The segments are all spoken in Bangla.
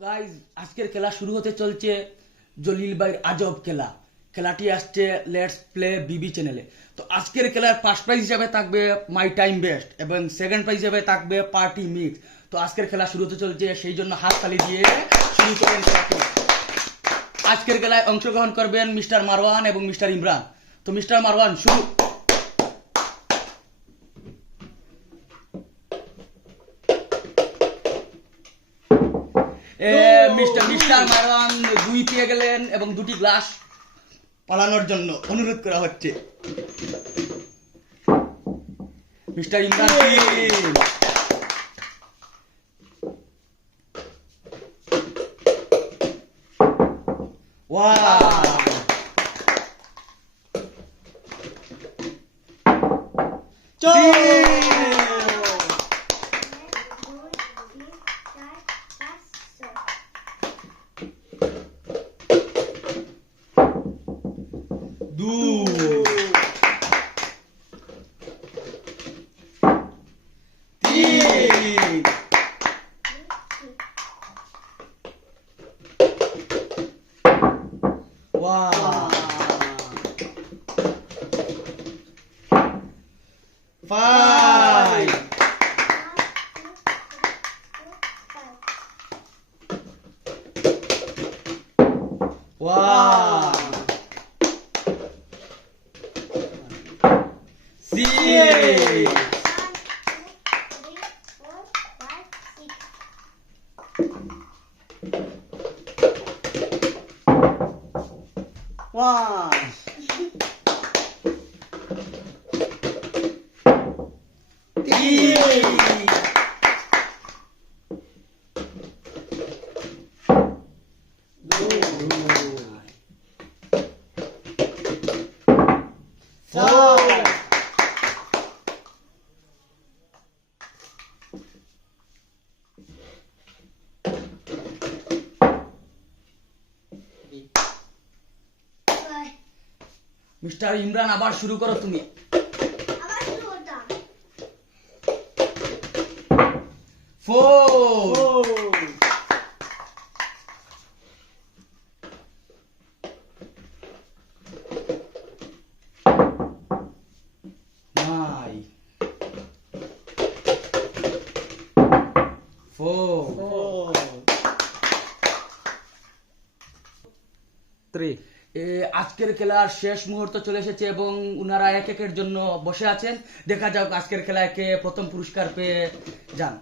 গাইজ আজকের খেলা শুরু হতে চলছে জলিল ভাইয়ের আজব খেলা। খেলাটি আসছে লেটস প্লে বিবি চ্যানেলে। তো আজকের খেলার ফার্স্ট প্রাইজ হিসাবে থাকবে মাই টাইম বেস্ট এবং সেকেন্ড প্রাইজ হিসাবে থাকবে পার্টি মিক্স। তো আজকের খেলা শুরু হতে চলছে, সেই জন্য হাত তালি দিয়ে শুরু করেন খেলাটি। আজকের খেলায় অংশগ্রহণ করবেন মিস্টার মারওয়ান এবং মিস্টার ইমরান। তো মিস্টার মারওয়ান শুরু। মিস্টার মারওয়ান 2 পেয়ে গেলেন এবং 2টি গ্লাস পালানোর জন্য অনুরোধ করা হচ্ছে। Mister Imran wow, wow, 5, wow, 6, One, three, four, mister Imran আবার শুরু করো তুমি। 4, four, 9, 4, four, 3। আজকের খেলার শেষ মুহূর্ত চলে এসেছে এবং উনারা এক একের জন্য বসে আছেন। দেখা যাক আজকের খেলায় কে প্রথম পুরস্কার পেয়ে যান।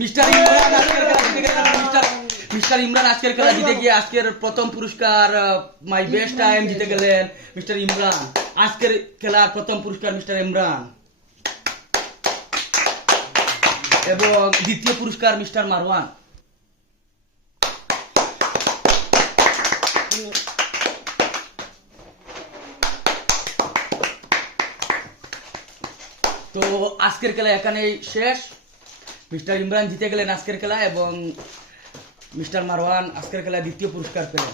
মিস্টার ইমরান আজকের খেলা জিতে গেলেন। মিস্টার ইমরান আজকের খেলা জিতে গিয়ে আজকের প্রথম পুরস্কার মাই বেস্ট টাইম জিতে গেলেন মিস্টার ইমরান। আজকের খেলার প্রথম পুরস্কার মিস্টার ইমরান এবং দ্বিতীয় পুরস্কার মিস্টার মারওয়ান। তো আজকের খেলা এখানেই শেষ। মিস্টার ইমরান জিতে গেলেন আজকের খেলা এবং মিস্টার মারওয়ান আজকের খেলায় দ্বিতীয় পুরস্কার পেলেন।